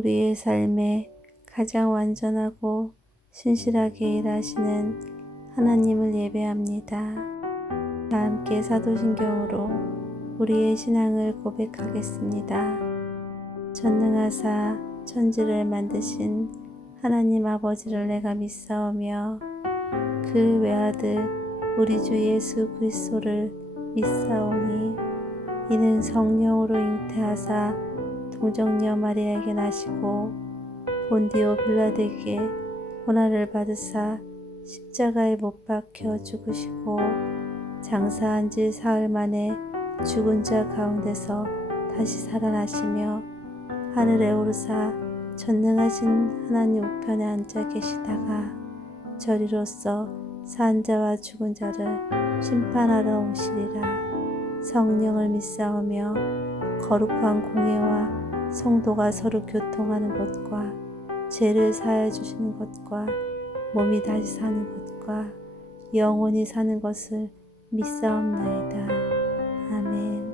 우리의 삶에 가장 완전하고 신실하게 일하시는 하나님을 예배합니다. 다 함께 사도신경으로 우리의 신앙을 고백하겠습니다. 전능하사 천지를 만드신 하나님 아버지를 내가 믿사오며 그 외아들 우리 주 예수 그리스도를 믿사오니 이는 성령으로 잉태하사 동정녀 마리아에게 나시고 본디오 빌라도에게 고난을 받으사 십자가에 못 박혀 죽으시고 장사한 지 사흘 만에 죽은 자 가운데서 다시 살아나시며 하늘에 오르사 전능하신 하나님 우편에 앉아 계시다가 저리로서 산 자와 죽은 자를 심판하러 오시리라. 성령을 믿사오며 거룩한 공회와 성도가 서로 교통하는 것과 죄를 사하여 주시는 것과 몸이 다시 사는 것과 영원히 사는 것을 믿사옵나이다. 아멘.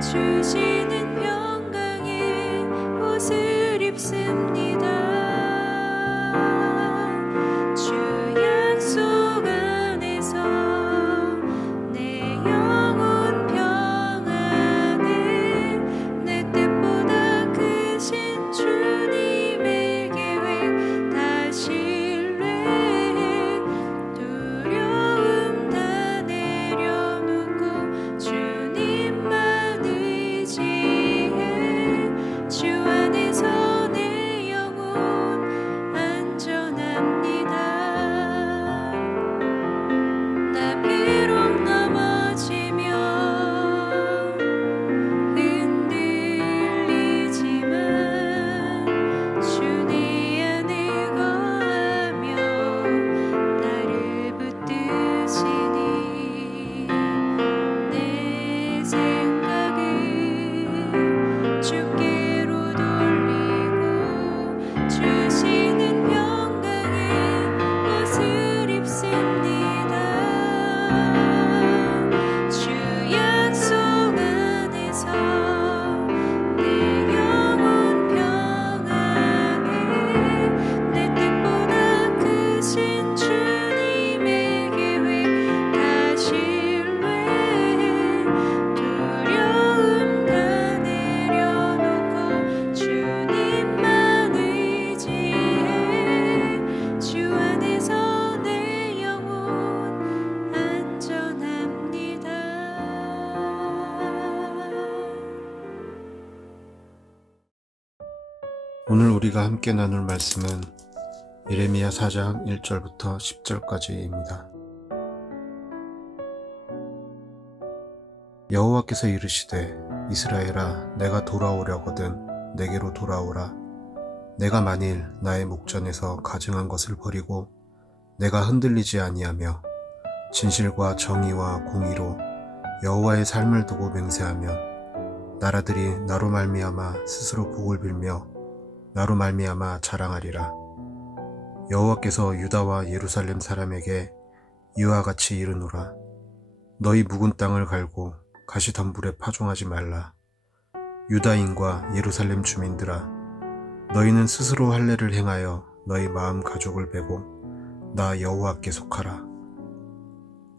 주시는 평강의 옷을 입습니다. 주 약속 안에서 내 영혼 평안해. 내 뜻보다 크신 주님의 계획 다 신뢰해. 두려움 다 내려놓고 주님만 의지해. 주 안에서 내 영혼 안전합니다. 나 비록 넘어지며 흔들리지만 주 내 안에 거하며 나를 붙드시니 내 생각을 주께로 돌리고 주시는 평강의 옷을 입습니다. 주 약속 안에서 내 영혼 평안해. 내 뜻보다 크신 주님의 계획 다 신뢰해. 두려움 다 내려놓고 주님만 의지해. 주 안에서 내 영혼 안전합니다. 오늘 우리가 함께 나눌 말씀은 예레미야 4장 1절부터 10절까지입니다. 여호와께서 이르시되 이스라엘아 내가 돌아오려거든 내게로 돌아오라. 내가 만일 나의 목전에서 가증한 것을 버리고 내가 흔들리지 아니하며 진실과 정의와 공의로 여호와의 삶을 두고 맹세하면 나라들이 나로 말미암아 스스로 복을 빌며 나로 말미암아 자랑하리라. 여호와께서 유다와 예루살렘 사람에게 이와 같이 이르노라. 너희 묵은 땅을 갈고 가시덤불에 파종하지 말라. 유다인과 예루살렘 주민들아, 너희는 스스로 할례를 행하여 너희 마음 가족을 베고 나 여호와께 속하라.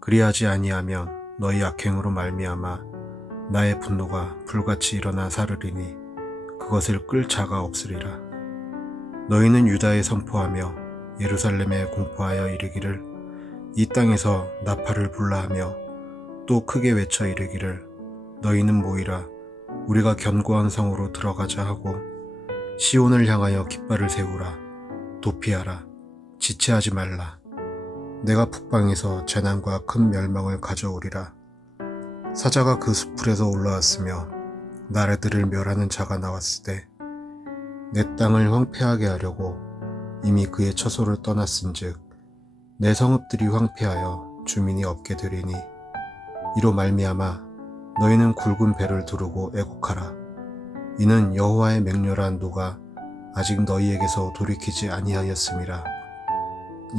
그리하지 아니하면 너희 악행으로 말미암아 나의 분노가 불같이 일어나 사르리니 그것을 끌 자가 없으리라. 너희는 유다에 선포하며 예루살렘에 공포하여 이르기를 이 땅에서 나팔을 불라 하며 또 크게 외쳐 이르기를 너희는 모이라 우리가 견고한 성으로 들어가자 하고 시온을 향하여 깃발을 세우라. 도피하라. 지체하지 말라. 내가 북방에서 재난과 큰 멸망을 가져오리라. 사자가 그 수풀에서 올라왔으며 나라들을 멸하는 자가 나왔을 때 내 땅을 황폐하게 하려고 이미 그의 처소를 떠났은즉 내 성읍들이 황폐하여 주민이 없게 되리니 이로 말미암아 너희는 굵은 배를 두르고 애곡하라. 이는 여호와의 맹렬한 노가 아직 너희에게서 돌이키지 아니하였음이라.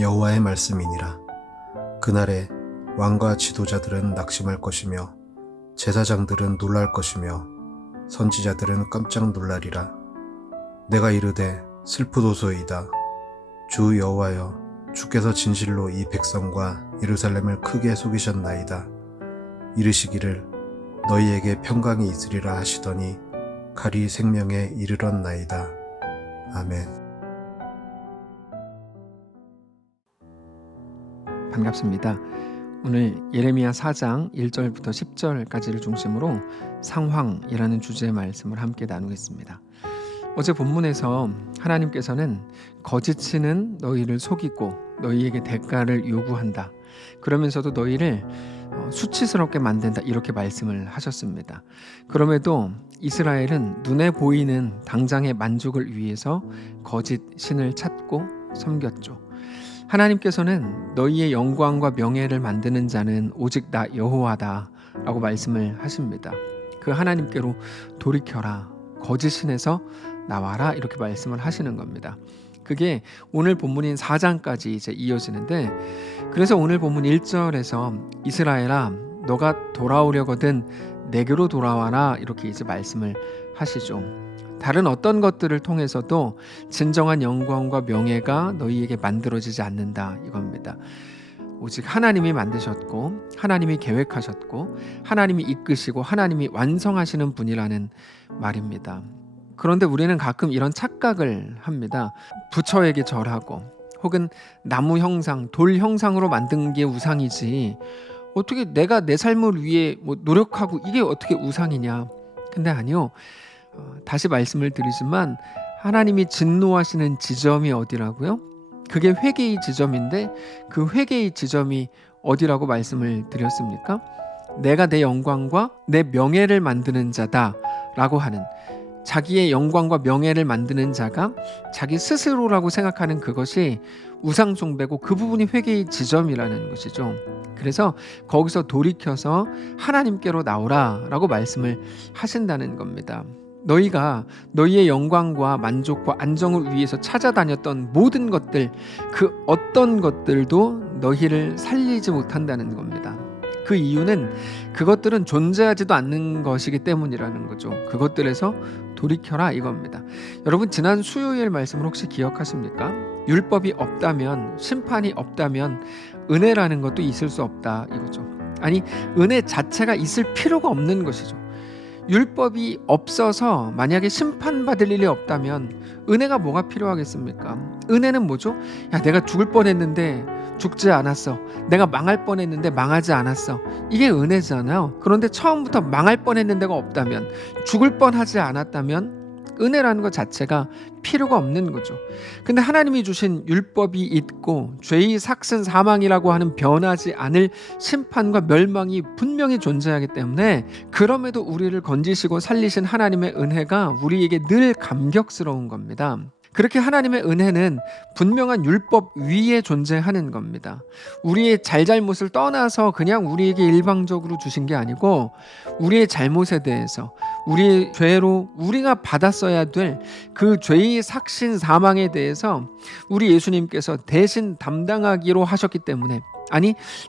여호와의 말씀이니라. 그날에 왕과 지도자들은 낙심할 것이며 제사장들은 놀랄 것이며 선지자들은 깜짝 놀라리라. 내가 이르되 슬프도소이다. 주 여호와여, 주께서 진실로 이 백성과 예루살렘을 크게 속이셨나이다. 이르시기를 너희에게 평강이 있으리라 하시더니 칼이 생명에 이르렀나이다. 아멘. 반갑습니다. 오늘 예레미야 4장 1절부터 10절까지를 중심으로 상황이라는 주제의 말씀을 함께 나누겠습니다. 어제 본문에서 하나님께서는 거짓치는 너희를 속이고 너희에게 대가를 요구한다. 그러면서도 너희를 수치스럽게 만든다. 이렇게 말씀을 하셨습니다. 그럼에도 이스라엘은 눈에 보이는 당장의 만족을 위해서 거짓 신을 찾고 섬겼죠. 하나님께서는 너희의 영광과 명예를 만드는 자는 오직 나 여호와다 라고 말씀을 하십니다. 그 하나님께로 돌이켜라. 거짓 신에서 나와라. 이렇게 말씀을 하시는 겁니다. 그게 오늘 본문인 4장까지 이제 이어지는데, 그래서 오늘 본문 1절에서 이스라엘아 너가 돌아오려거든 내게로 돌아와라 이렇게 이제 말씀을 하시죠. 다른 어떤 것들을 통해서도 진정한 영광과 명예가 너희에게 만들어지지 않는다 이겁니다. 오직 하나님이 만드셨고 하나님이 계획하셨고 하나님이 이끄시고 하나님이 완성하시는 분이라는 말입니다. 그런데 우리는 가끔 이런 착각을 합니다. 부처에게 절하고 혹은 나무 형상, 돌 형상으로 만든 게 우상이지 어떻게 내가 내 삶을 위해 노력하고 이게 어떻게 우상이냐. 근데 아니요. 다시 말씀을 드리지만 하나님이 진노하시는 지점이 어디라고요? 그게 회개의 지점인데 그 회개의 지점이 어디라고 말씀을 드렸습니까? 내가 내 영광과 내 명예를 만드는 자다라고 하는, 자기의 영광과 명예를 만드는 자가 자기 스스로라고 생각하는 그것이 우상숭배고 그 부분이 회개의 지점이라는 것이죠. 그래서 거기서 돌이켜서 하나님께로 나오라 라고 말씀을 하신다는 겁니다. 너희가 너희의 영광과 만족과 안정을 위해서 찾아다녔던 모든 것들, 그 어떤 것들도 너희를 살리지 못한다는 겁니다. 그 이유는 그것들은 존재하지도 않는 것이기 때문이라는 거죠. 그것들에서 돌이켜라 이겁니다. 여러분, 지난 수요일 말씀을 혹시 기억하십니까? 율법이 없다면, 심판이 없다면 은혜라는 것도 있을 수 없다 이거죠. 아니, 은혜 자체가 있을 필요가 없는 것이죠. 율법이 없어서 만약에 심판받을 일이 없다면 은혜가 뭐가 필요하겠습니까? 은혜는 뭐죠? 야, 내가 죽을 뻔했는데 죽지 않았어. 내가 망할 뻔했는데 망하지 않았어. 이게 은혜잖아요. 그런데 처음부터 망할 뻔했는데가 없다면, 죽을 뻔하지 않았다면 은혜라는 것 자체가 필요가 없는 거죠. 근데 하나님이 주신 율법이 있고 죄의 삭슨 사망이라고 하는 변하지 않을 심판과 멸망이 분명히 존재하기 때문에, 그럼에도 우리를 건지시고 살리신 하나님의 은혜가 우리에게 늘 감격스러운 겁니다. 그렇게 하나님의 은혜는 분명한 율법 위에 존재하는 겁니다. 우리의 잘잘못을 떠나서 그냥 우리에게 일방적으로 주신 게 아니고, 우리의 잘못에 대해서, 우리의 죄로 우리가 받았어야 될 그 죄의 삭신 사망에 대해서 우리 예수님께서 대신 담당하기로 하셨기 때문에,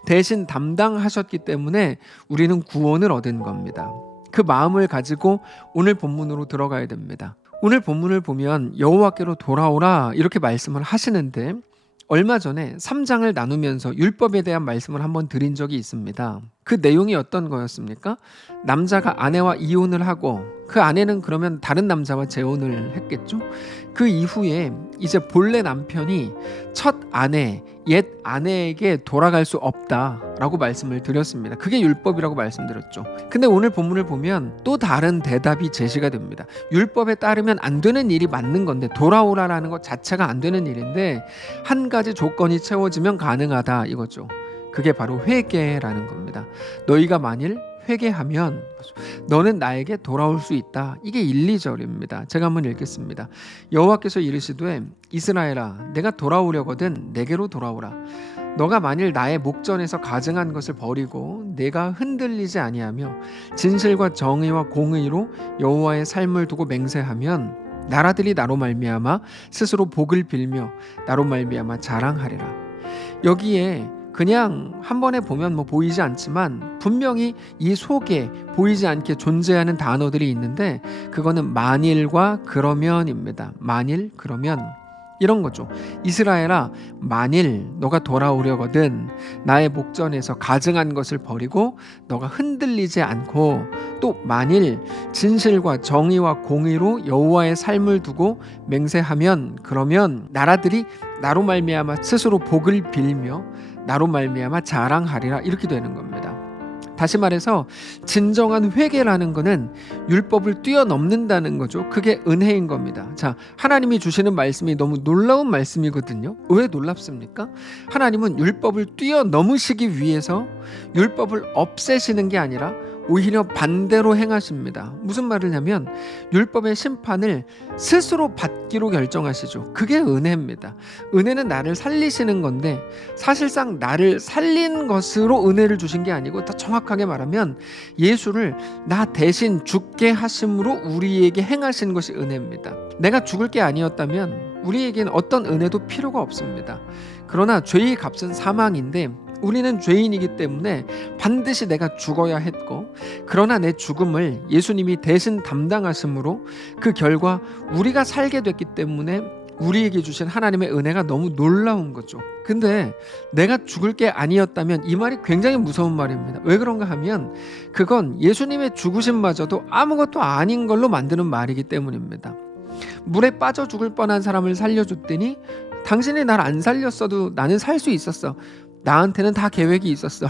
대신 담당하셨기 때문에 우리는 구원을 얻은 겁니다. 그 마음을 가지고 오늘 본문으로 들어가야 됩니다. 오늘 본문을 보면 여호와께로 돌아오라 이렇게 말씀을 하시는데, 얼마 전에 3장을 나누면서 율법에 대한 말씀을 한번 드린 적이 있습니다. 그 내용이 어떤 거였습니까? 남자가 아내와 이혼을 하고 그 아내는 그러면 다른 남자와 재혼을 했겠죠. 그 이후에 이제 본래 남편이 첫 아내, 옛 아내에게 돌아갈 수 없다라고 말씀을 드렸습니다. 그게 율법이라고 말씀드렸죠. 근데 오늘 본문을 보면 또 다른 대답이 제시가 됩니다. 율법에 따르면 안 되는 일이 맞는 건데 돌아오라라는 것 자체가 안 되는 일인데 한 가지 조건이 채워지면 가능하다 이거죠. 그게 바로 회개라는 겁니다. 너희가 만일 회개하면 너는 나에게 돌아올 수 있다. 이게 1, 2절입니다. 제가 한번 읽겠습니다. 여호와께서 이르시되 이스라엘아 내가 돌아오려거든 내게로 돌아오라. 너가 만일 나의 목전에서 가증한 것을 버리고 내가 흔들리지 아니하며 진실과 정의와 공의로 여호와의 삶을 두고 맹세하면 나라들이 나로 말미암아 스스로 복을 빌며 나로 말미암아 자랑하리라. 여기에 그냥 한 번에 보면 보이지 않지만 분명히 이 속에 보이지 않게 존재하는 단어들이 있는데 그거는 만일과 그러면입니다. 만일, 그러면 이런 거죠. 이스라엘아 만일 너가 돌아오려거든 나의 목전에서 가증한 것을 버리고 너가 흔들리지 않고 또 만일 진실과 정의와 공의로 여호와의 삶을 두고 맹세하면 그러면 나라들이 나로 말미암아 스스로 복을 빌며 나로 말미암아 자랑하리라 이렇게 되는 겁니다. 다시 말해서 진정한 회개라는 것은 율법을 뛰어넘는다는 거죠. 그게 은혜인 겁니다. 자, 하나님이 주시는 말씀이 너무 놀라운 말씀이거든요. 왜 놀랍습니까? 하나님은 율법을 뛰어넘으시기 위해서 율법을 없애시는 게 아니라 오히려 반대로 행하십니다. 무슨 말이냐면 율법의 심판을 스스로 받기로 결정하시죠. 그게 은혜입니다. 은혜는 나를 살리시는 건데 사실상 나를 살린 것으로 은혜를 주신 게 아니고 더 정확하게 말하면 예수를 나 대신 죽게 하심으로 우리에게 행하신 것이 은혜입니다. 내가 죽을 게 아니었다면 우리에게는 어떤 은혜도 필요가 없습니다. 그러나 죄의 값은 사망인데 우리는 죄인이기 때문에 반드시 내가 죽어야 했고 그러나 내 죽음을 예수님이 대신 담당하심으로 그 결과 우리가 살게 됐기 때문에 우리에게 주신 하나님의 은혜가 너무 놀라운 거죠. 근데 내가 죽을 게 아니었다면 이 말이 굉장히 무서운 말입니다. 왜 그런가 하면 그건 예수님의 죽으심마저도 아무것도 아닌 걸로 만드는 말이기 때문입니다. 물에 빠져 죽을 뻔한 사람을 살려줬더니 당신이 날 안 살렸어도 나는 살 수 있었어. 나한테는 다 계획이 있었어.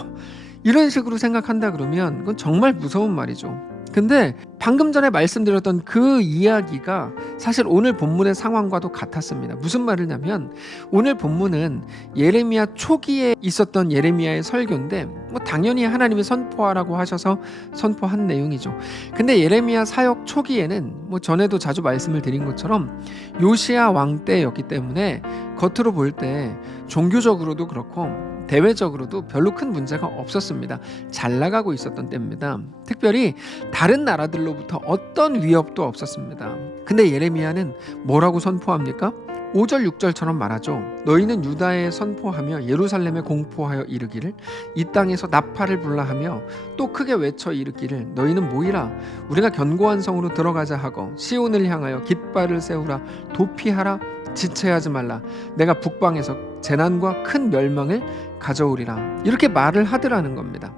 이런 식으로 생각한다 그러면 그건 정말 무서운 말이죠. 근데 방금 전에 말씀드렸던 그 이야기가 사실 오늘 본문의 상황과도 같았습니다. 무슨 말이냐면 오늘 본문은 예레미야 초기에 있었던 예레미야의 설교인데 당연히 하나님이 선포하라고 하셔서 선포한 내용이죠. 근데 예레미야 사역 초기에는 전에도 자주 말씀을 드린 것처럼 요시야 왕 때였기 때문에 겉으로 볼 때 종교적으로도 그렇고 대외적으로도 별로 큰 문제가 없었습니다. 잘 나가고 있었던 때입니다. 특별히 다른 나라들로부터 어떤 위협도 없었습니다. 근데 예레미야는 뭐라고 선포합니까? 5절 6절처럼 말하죠. 너희는 유다에 선포하며 예루살렘에 공포하여 이르기를 이 땅에서 나팔을 불라 하며 또 크게 외쳐 이르기를 너희는 모이라 우리가 견고한 성으로 들어가자 하고 시온을 향하여 깃발을 세우라 도피하라 지체하지 말라 내가 북방에서 재난과 큰 멸망을 가져오리라 이렇게 말을 하더라는 겁니다.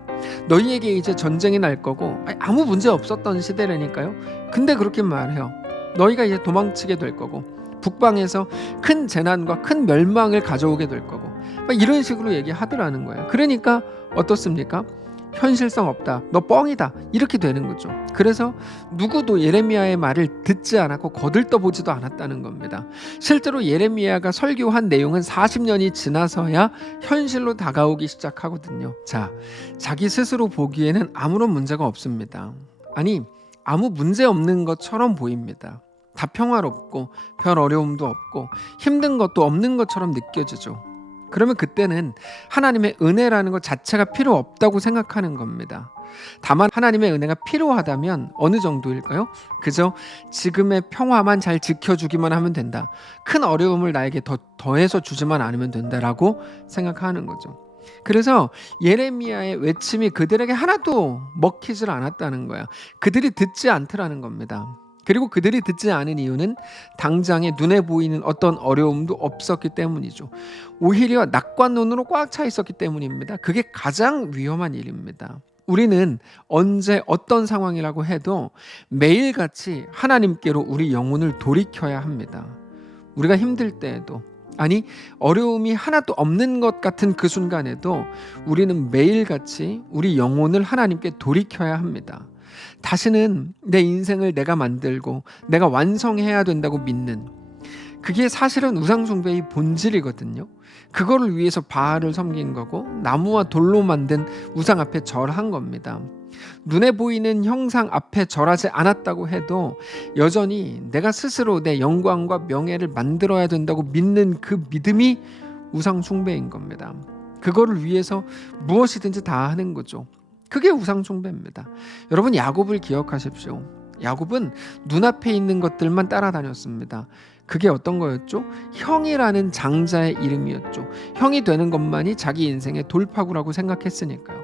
너희에게 이제 전쟁이 날 거고 아무 문제 없었던 시대라니까요. 근데 그렇게 말해요. 너희가 이제 도망치게 될 거고 북방에서 큰 재난과 큰 멸망을 가져오게 될 거고 이런 식으로 얘기하더라는 거예요. 그러니까 어떻습니까? 현실성 없다. 너 뻥이다. 이렇게 되는 거죠. 그래서 누구도 예레미야의 말을 듣지 않았고 거들떠보지도 않았다는 겁니다. 실제로 예레미야가 설교한 내용은 40년이 지나서야 현실로 다가오기 시작하거든요. 자, 자기 스스로 보기에는 아무런 문제가 없습니다. 아니, 아무 문제 없는 것처럼 보입니다. 다 평화롭고 별 어려움도 없고 힘든 것도 없는 것처럼 느껴지죠. 그러면 그때는 하나님의 은혜라는 것 자체가 필요 없다고 생각하는 겁니다. 다만 하나님의 은혜가 필요하다면 어느 정도일까요? 그저 지금의 평화만 잘 지켜주기만 하면 된다. 큰 어려움을 나에게 더해서 주지만 않으면 된다라고 생각하는 거죠. 그래서 예레미야의 외침이 그들에게 하나도 먹히질 않았다는 거야. 그들이 듣지 않더라는 겁니다. 그리고 그들이 듣지 않은 이유는 당장에 눈에 보이는 어떤 어려움도 없었기 때문이죠. 오히려 낙관론으로 꽉 차 있었기 때문입니다. 그게 가장 위험한 일입니다. 우리는 언제 어떤 상황이라고 해도 매일같이 하나님께로 우리 영혼을 돌이켜야 합니다. 우리가 힘들 때에도, 아니 어려움이 하나도 없는 것 같은 그 순간에도 우리는 매일같이 우리 영혼을 하나님께 돌이켜야 합니다. 다시는 내 인생을 내가 만들고 내가 완성해야 된다고 믿는, 그게 사실은 우상숭배의 본질이거든요. 그거를 위해서 바알을 섬긴 거고 나무와 돌로 만든 우상 앞에 절한 겁니다. 눈에 보이는 형상 앞에 절하지 않았다고 해도 여전히 내가 스스로 내 영광과 명예를 만들어야 된다고 믿는 그 믿음이 우상숭배인 겁니다. 그거를 위해서 무엇이든지 다 하는 거죠. 그게 우상숭배입니다. 여러분, 야곱을 기억하십시오. 야곱은 눈앞에 있는 것들만 따라다녔습니다. 그게 어떤 거였죠? 형이라는 장자의 이름이었죠. 형이 되는 것만이 자기 인생의 돌파구라고 생각했으니까요.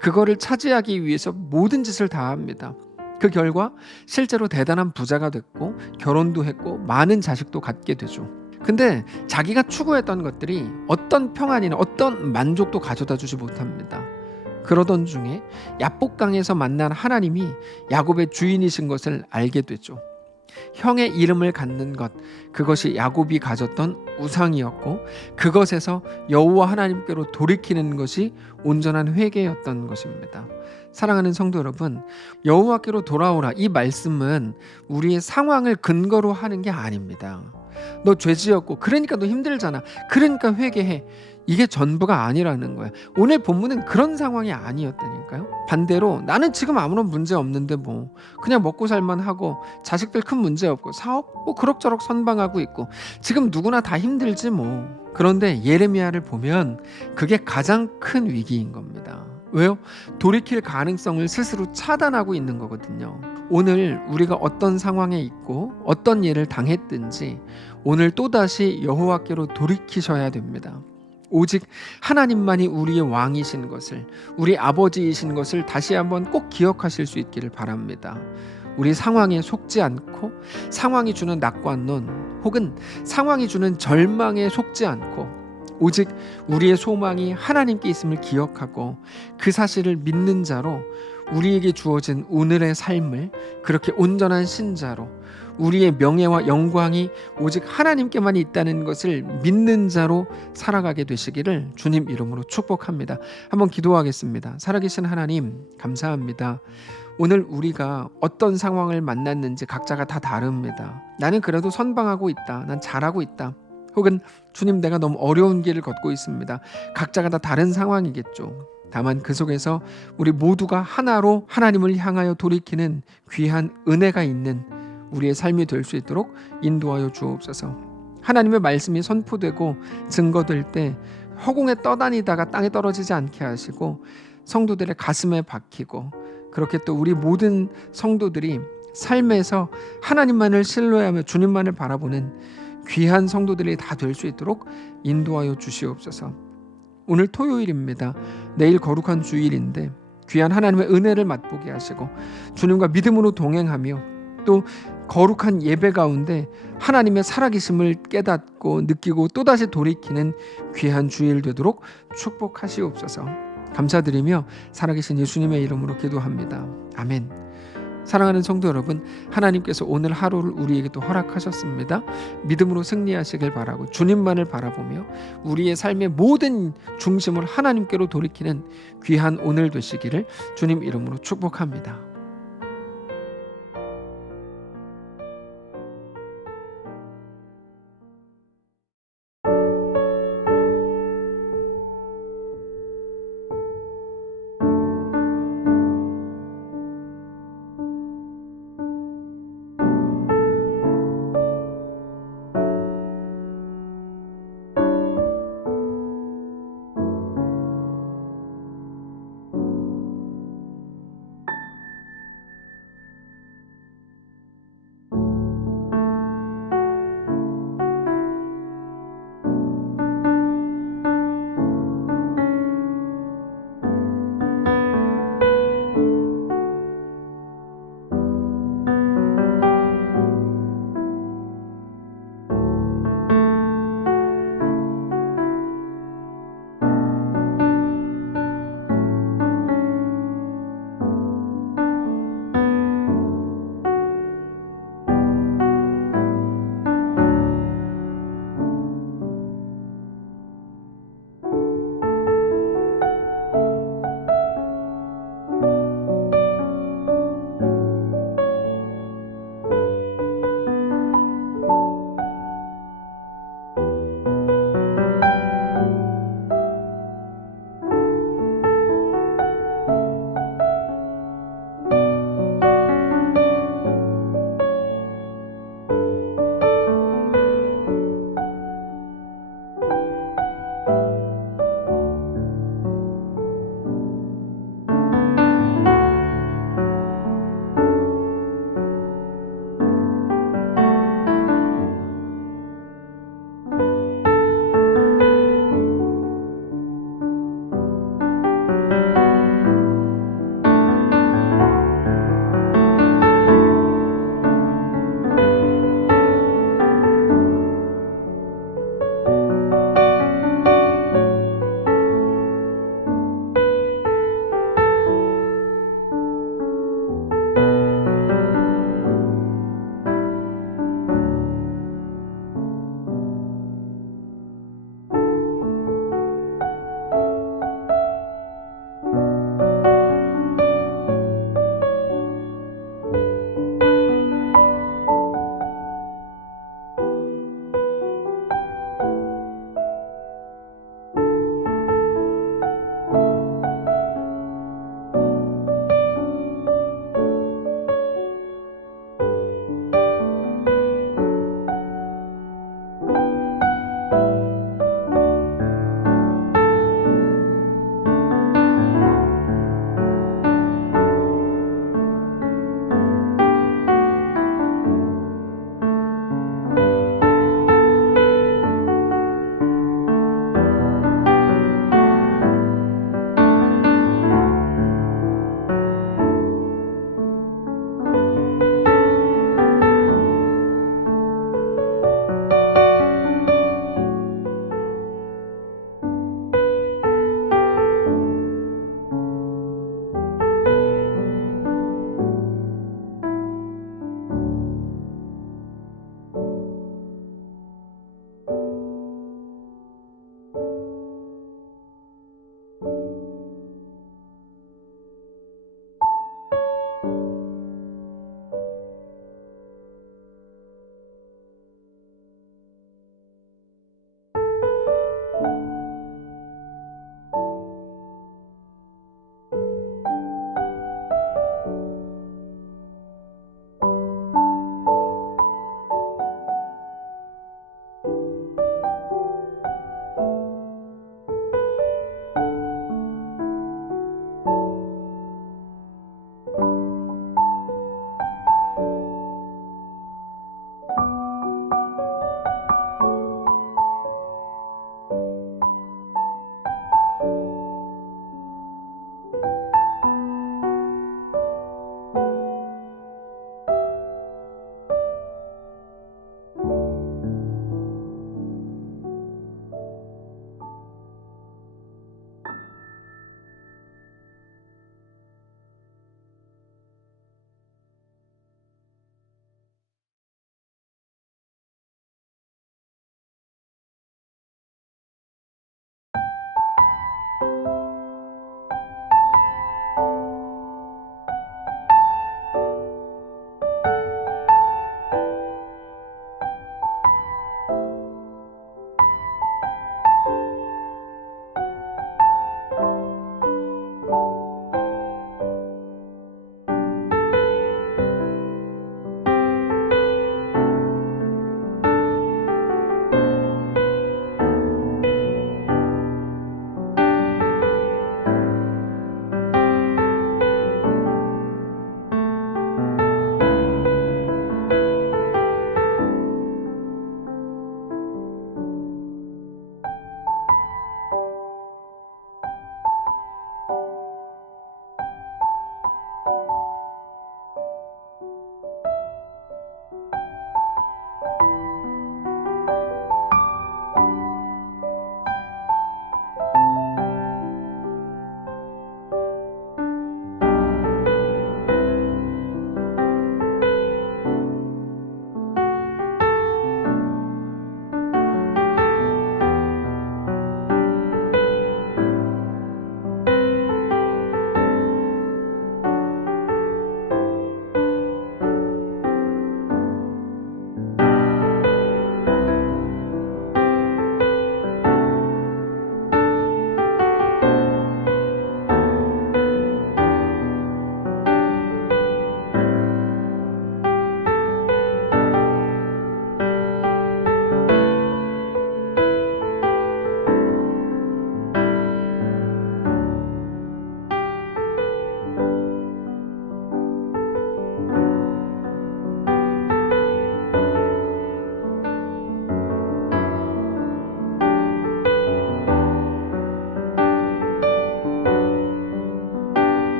그거를 차지하기 위해서 모든 짓을 다 합니다. 그 결과 실제로 대단한 부자가 됐고 결혼도 했고 많은 자식도 갖게 되죠. 근데 자기가 추구했던 것들이 어떤 평안이나 어떤 만족도 가져다 주지 못합니다. 그러던 중에 야복강에서 만난 하나님이 야곱의 주인이신 것을 알게 되죠. 형의 이름을 갖는 것, 그것이 야곱이 가졌던 우상이었고 그것에서 여호와 하나님께로 돌이키는 것이 온전한 회개였던 것입니다. 사랑하는 성도 여러분, 여호와께로 돌아오라, 이 말씀은 우리의 상황을 근거로 하는 게 아닙니다. 너 죄 지었고 그러니까 너 힘들잖아, 그러니까 회개해, 이게 전부가 아니라는 거예요. 오늘 본문은 그런 상황이 아니었다니까요. 반대로 나는 지금 아무런 문제 없는데 뭐 그냥 먹고 살만 하고 자식들 큰 문제 없고 사업 뭐 그럭저럭 선방하고 있고 지금 누구나 다 힘들지 뭐. 그런데 예레미야를 보면 그게 가장 큰 위기인 겁니다. 왜요? 돌이킬 가능성을 스스로 차단하고 있는 거거든요. 오늘 우리가 어떤 상황에 있고 어떤 일을 당했든지 오늘 또다시 여호와께로 돌이키셔야 됩니다. 오직 하나님만이 우리의 왕이신 것을, 우리 아버지이신 것을 다시 한번 꼭 기억하실 수 있기를 바랍니다. 우리 상황에 속지 않고 상황이 주는 낙관론 혹은 상황이 주는 절망에 속지 않고 오직 우리의 소망이 하나님께 있음을 기억하고 그 사실을 믿는 자로 우리에게 주어진 오늘의 삶을 그렇게 온전한 신자로 우리의 명예와 영광이 오직 하나님께만 있다는 것을 믿는 자로 살아가게 되시기를 주님 이름으로 축복합니다. 한번 기도하겠습니다. 살아계신 하나님, 감사합니다. 오늘 우리가 어떤 상황을 만났는지 각자가 다 다릅니다. 나는 그래도 선방하고 있다, 난 잘하고 있다, 혹은 주님 내가 너무 어려운 길을 걷고 있습니다. 각자가 다 다른 상황이겠죠. 다만 그 속에서 우리 모두가 하나로 하나님을 향하여 돌이키는 귀한 은혜가 있는 우리의 삶이 될 수 있도록 인도하여 주옵소서. 하나님의 말씀이 선포되고 증거될 때 허공에 떠다니다가 땅에 떨어지지 않게 하시고 성도들의 가슴에 박히고 그렇게 또 우리 모든 성도들이 삶에서 하나님만을 신뢰하며 주님만을 바라보는 귀한 성도들이 다 될 수 있도록 인도하여 주시옵소서. 오늘 토요일입니다. 내일 거룩한 주일인데 귀한 하나님의 은혜를 맛보게 하시고 주님과 믿음으로 동행하며 또 거룩한 예배 가운데 하나님의 살아계심을 깨닫고 느끼고 또다시 돌이키는 귀한 주일 되도록 축복하시옵소서. 감사드리며 살아계신 예수님의 이름으로 기도합니다. 아멘. 사랑하는 성도 여러분, 하나님께서 오늘 하루를 우리에게도 허락하셨습니다. 믿음으로 승리하시길 바라고 주님만을 바라보며 우리의 삶의 모든 중심을 하나님께로 돌이키는 귀한 오늘 되시기를 주님 이름으로 축복합니다.